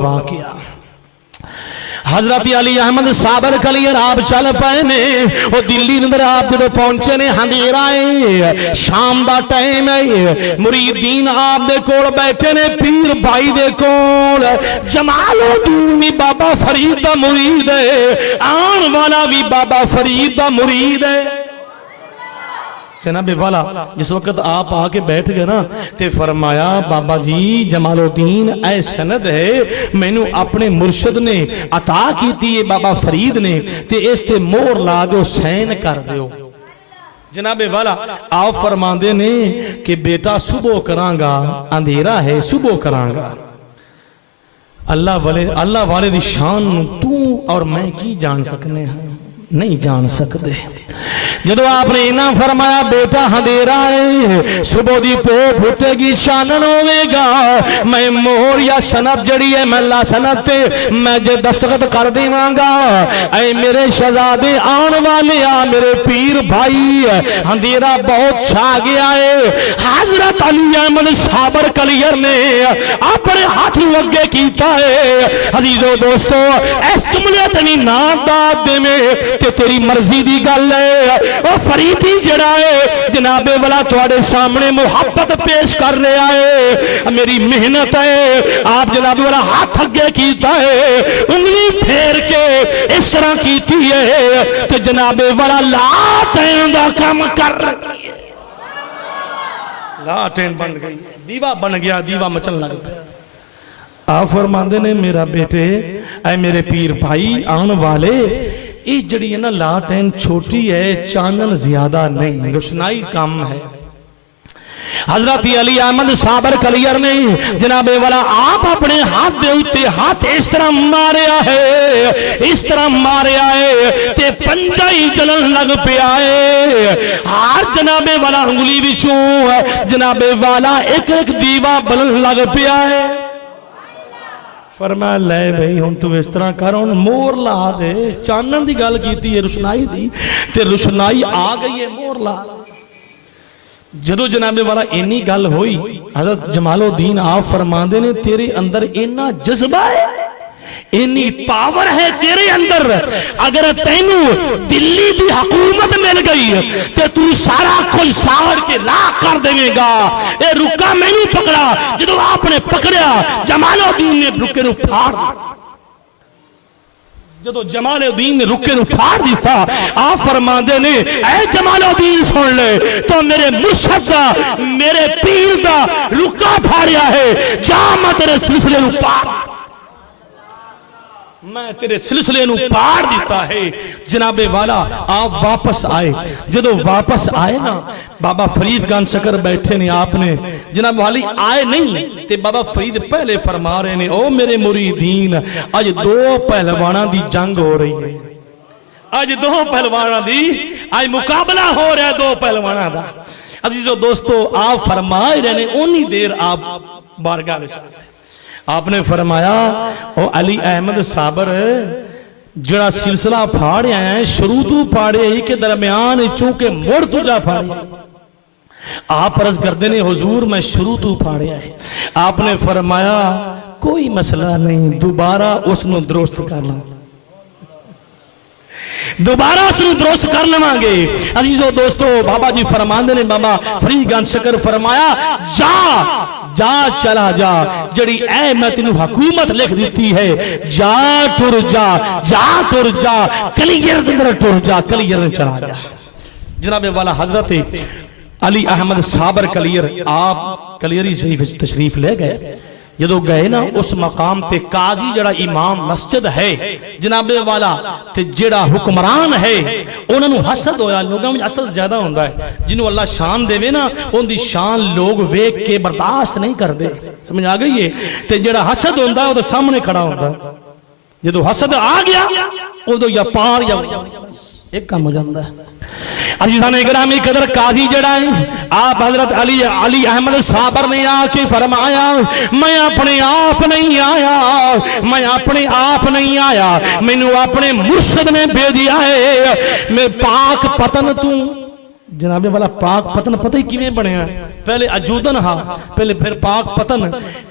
वाकया हजरत अली अहमद साबर कलियर आप चल पे ने वो दिल्ली अंदर आप जो पहुंचे ने अंधेरा है शाम का टाइम है मुरीदीन आप दे कोल बैठे ने पीर भाई दे कोल जमालुद्दीन भी बाबा फरीद दा मुरीद है आन वाला भी बाबा फरीद दा मुरीद है। जनाबे वाला जिस वक्त आप आके बैठ गए ना ते फरमाया बाबा जी जमालुद्दीन ऐ सनद है मैनू अपने मुर्शद ने अता की है बाबा फरीद ने ते इस ते मोहर ला दो सैन कर दो। जनाबे वाला आप फरमाते ने कि बेटा सुबह करांगा अंधेरा है सुबह करांगा। अल्लाह वाले दी शान तू और मैं की जान सकने हैं नहीं जान सकते। जदों आपने इना फरमाया बेटा अंधेरा है सुबह दी पो फुटेगी चानन होवेगा मैं मोहर या सनद जड़ी है मैं ला सनद ते मैं जे दस्तखत कर देवांगा ऐ मेरे शहजादे आन वाले आ मेरे पीर भाई अंधेरा बहुत छा गया है। हजरत अली अहमद साबर कलियर ने अपने हाथ अगे कीता है। अजीजो दोस्तों इस जुमले ते ना दाद देवे ते तेरी मर्जी दी गल है। ओ फरीदी जड़ा है जनाबे वाला तुहाडे सामने मुहब्बत पेश कर रहा है मेरी मेहनत है आप जनाबे वाला हाथ अगे कीता है उंगली फेर के इस तरह कीती है ते जनाबे वाला लाटेन दा काम कर रही है। लाटेन बन गई दीवा बन गया दीवा मचन लग गया। आप फरमाते ने मेरा बेटे ऐ मेरे पीर भाई आने वाले इस जड़ी है ना लाटेन छोटी है चानन ज्यादा नहीं रोशनाई कम है। हजरत अली अहमद साबर कलियर ने जनाबे वाला आप अपने हाथ दे उत्ते हाथ इस तरह मारिया है इस तरह मारिया है ते पंजा ही जलन लग पिया है। हर जनाबे वाला उंगली विचों जनाबे वाला एक एक दीवा बलन लग पिया है। फरमाया ले भाई हुण तू इस तरह कर हुण मोहर ला दे चानन की गल की है रोशनाई दी ते रोशनाई आ गई है मोहर ला। जदों जनाबे वाला इन्नी गल होई हज़रत जमालुद्दीन आप फरमाते ने तेरे अंदर इन्ना जज्बा है इन्नी पावर है तेरे अंदर अगर तेनू दिल्ली की हुकूमत मिल गई तो तू सारा कुछ साड़ के लाख कर देगा। ये रुका मैनू पकड़ा जो आपने पकड़ा जमालुद्दीन ने रुके नू फाड़ जो जमालुद्दीन ने रुके नू फाड़ दिता आप फरमाते ने ऐ जमालुद्दीन सुन ले तो मेरे मुर्शद दा मेरे पीर दा रुका फाड़िया है जा मैं तेरे सिलसिले नू पाड़ मैं तेरे सिलसिले नू पाड़ दिता है। जनाबे वाला आप वापस आए जदों वापस आए ना बाबा फरीद गंज चकर बैठे ने आपने जनाब वाली आए नहीं ते बाबा फरीद पहले फरमा रहे ने ओ मेरे मुरीदीन अज दो पहलवाना दी जंग हो रही है अज दो पहलवाना दी अज मुकाबला हो रहा है दो पहलवाना दा। अजीजो दोस्तों आप फरमा रहे ने उन्नी देर आप बारगाह विच आपने फरमाया ओ अली अहमद साबर जड़ा सिलसिला फाड़िया है शुरू तू फाड़े ही के दरम्यान चूंकि मुड़ तुझा फाड़िया आप अर्ज करते ने हुजूर मैं शुरू तू फाड़िया है। आपने फरमाया कोई मसला नहीं दोबारा उसनु दुरुस्त कर ला दोबारा उसनु दुरुस्त कर लवांगे। अजीजो दोस्तों बाबा जी फरमाते ने बाबा फरीद गंज शकर फरमाया जा जा चला जा जड़ी ऐ मैं तेनू हुकूमत लिख दी है जा टुर जा कलियर अंदर टुर जा कलियर चला जा। जनाबे वाला हजरत अली अहमद साबर कलियर आप कलियरी शरीफ तशरीफ ले गए जदों गए ना उस मकाम पे काजी जड़ा इमाम मस्जिद है जनाबे वाला ते जड़ा हुक्मरान है उन्होंने हसद होया लोगों में असल ज्यादा होता है जिन्हों अल्लाह शान देवे ना उनकी शान लोग वेख के बर्दाश्त नहीं करते समझ आ गई है ते जड़ा हसद होता है वो सामने खड़ा होता है जो हसद आ गया उदो या पार या एक काम हो जाता है। अजीज़ाने गिरामी कदर काजी जड़ा है आप हजरत अली अहमद साबर ने आके फरमाया मैं अपने आप नहीं आया मैं अपने आप नहीं आया मैनू अपने मुर्शद ने भेजिया है मैं पाक पतन तू जनाबे वाला पाक पतन पता ही किवें बनया, पहले अजूदन हा, पहले फिर पाक पतन,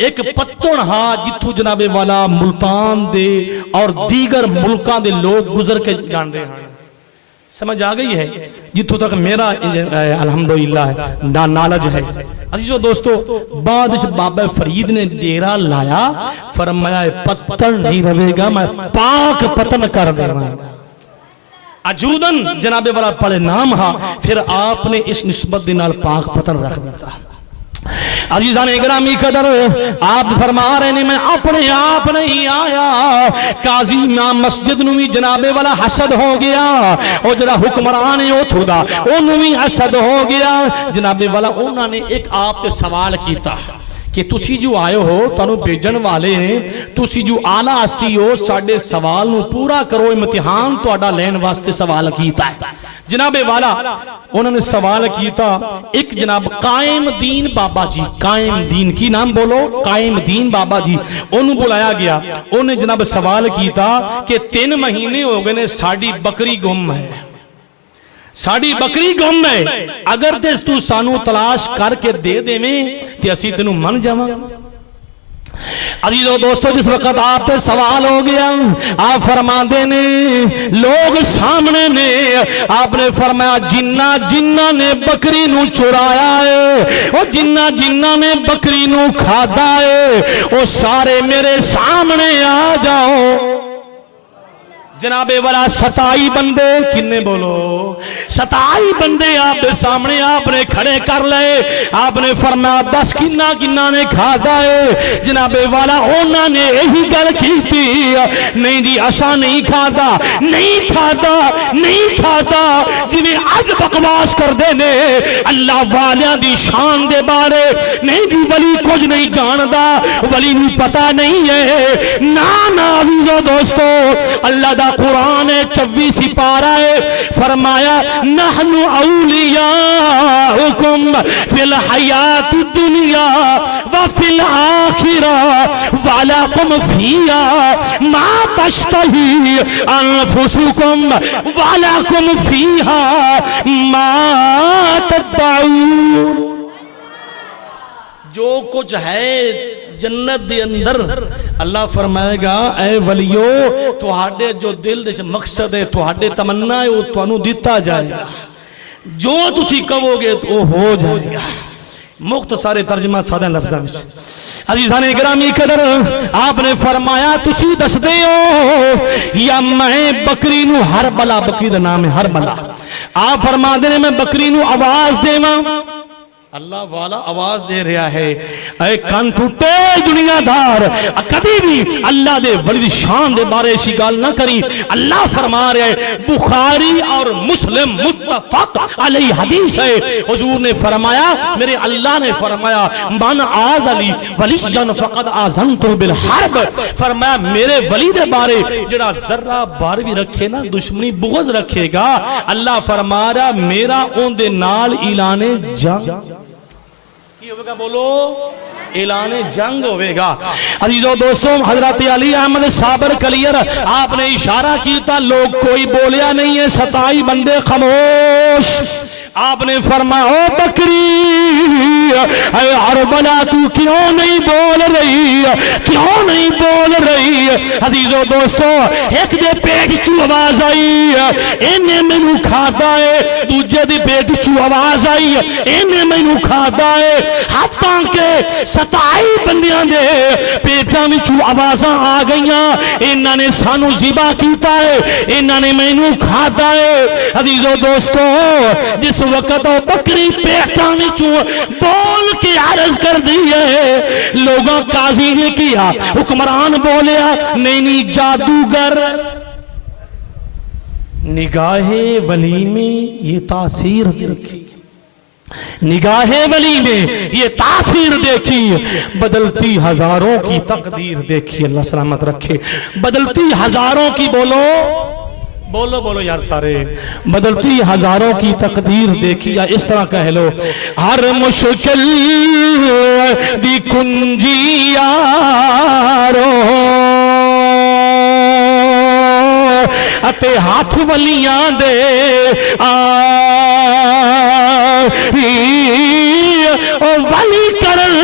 एक पत्तन हा जिथों जनाबे वाला मुल्तान दे और दीगर मुल्कां दे लोग गुजर के जानते हैं। समझ आ गई है? जिथों तक मेरा अल्हम्दुलिल्लाह नॉलेज है। अजीजो दोस्तों, बाद बाबा फरीद ने डेरा लाया, फरमाया पत्थर नहीं रहेगा, मैं पाक पतन कर देना। अजूदन जनाबे वाला पहले नाम हा, फिर आपने इस निस्बत दे नाल पाक पतन रख दिता। अजीजाने गिरामी कदर, आप फरमा रहे ने मैं अपने आप नहीं आया, काजी इमाम मस्जिद नूं भी जनाबे वाला हसद हो गया, और जरा हुक्मरान है उथों दा ओनू भी हसद हो गया। जनाबे वाला उन्होंने एक आप ते सवाल किया कि तुसी जो आए हो, तुहानू भेजण वाले ने, तुसी जो आला हस्ती हो, साडे सवाल नू पूरा करो, इम्तिहान तुहाडा लैण वास्ते सवाल कीता है। जनाबे वाला उन्होंने सवाल किया, एक जनाब कायम दीन बाबा जी, कायम दीन की नाम बोलो, कायम दीन बाबा जी, उन्होंने बुलाया गया। उन्हें जनाब सवाल किया कि 3 महीने हो गए ने साड़ी बकरी गुम है, साड़ी बकरी गुम है, अगर ते तू सानू तलाश करके दे देवें ते असीं तेनू मन जावां। अजीजों दोस्तों, जिस वक्त आप पे सवाल हो गया, आप फरमाते ने लोग सामने ने, आपने फरमाया जिन्ना जिन्ना ने बकरी नू चुराया है, और जिन्ना जिन्ना ने बकरी नू खादा है, वो सारे मेरे सामने आ जाओ। जनाबे वाला 27 बंदे, किन्ने बोलो, 27 बंदे आपके सामने आपने खड़े कर ले। आपने फरमाया 10 किन्ना किन्ना ने खादा है। जनाबे वाला उन्होंने यही गल की थी, नहीं जी असा नहीं खाता, नहीं खाता, नहीं खाता। जिवें अज बकवास करते ने अल्लाह वालियां दी शान दे बारे, नहीं जी वली कुछ नहीं जानता, वली नूं पता नहीं है। ना ना अजीजों दोस्तों, अल्लाह दा कुरान 24 पारा है, फरमाया नहनु औलियाउकुम फिल हयात दुनिया व फिल आखिरा वलकुम फिया मा तश्तही अनफुसुकुम वलकुम फिहा मा तदऊन। जो कुछ है जन्नत दे अंदर, अल्लाह फरमाएगा ऐ वलियो तुहाडे जो दिल दे मकसद है, तुहाडे तमन्ना है, वो तुहानू दिता जाएगा, जो तुसी कहोगे तो हो जाएगा। मुख्तसर तर्जमा सादा लफ्ज़ां विच। अजीज़ाने गिरामी कदर, आपने फरमाया तुसी दसदे हो या मैं बकरी नू हर बला, बकरी दा नाम है हर बला, आप फरमाते ने मैं बकरी नू आवाज देवां। अल्लाह वाला आवाज दे रहा है, ऐ कान टूटे दुनियादार, कभी भी अल्लाह दे वली दी शान दे बारे ऐसी गल ना करी। अल्लाह फरमा रहा है, बुखारी और मुस्लिम मुत्तफक अलैहि हदीस है, हुजूर ने फरमाया, मेरे अल्लाह ने फरमाया मन आज़ अली वलियन फक़द आज़नतु बिल हर्ब। फरमाया मेरे वली दे बारे जेड़ा जर्रा बार भी रखे ना दुश्मनी बुग़्ज़ रखेगा, अल्लाह फरमा रहा मेरा उनदे नाल ऐलाने जंग होगा, बोलो ऐलाने जंग होगा। अजीजों दोस्तों, हजरत अली अहमद साबर कलियर आपने इशारा किया, लोग कोई बोलिया नहीं है, 27 बंदे खामोश। आपने फरमाया ओ बकरी अरबला तू क्यों नहीं बोल रही, क्यों नहीं बोल रही। अजीजों दोस्तों, एक दे पेट चू आवाज आई, इन्हें मैनू खाता है, दूजे दे पेट चू आवाज आई, इन्हें मैनू खाता है। हाथां के 27 बंदियां दे पेटां विचों आवाज़ां आ गईयां, इन्हां ने सानू ज़िबा कीता है, इन्हां ने मैनू खाता है। अजीजों दोस्तों, जिस वक्त बकरी पेटां विचों बोल के अर्ज कर दी है, लोगों काजी ने किया, हुक्मरान बोलिया नहीं नहीं जादूगर। निगाहे वली में ये तासीर देखी, निगाहे वली में ये तासीर देखी, बदलती हजारों की तकदीर देखी। अल्लाह सलामत रखे। बदलती हजारों की, बोलो बोलो बोलो यार सारे, बदलती हजारों की तकदीर देखी, या इस तरह कह लो हर मुश्किल दी कुंजी यारो, अते हाथ वलियां दे ओ वली करन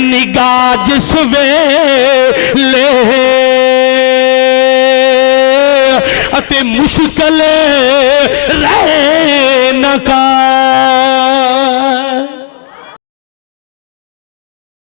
निगाह जिस वेले अते मुश्किल रह न का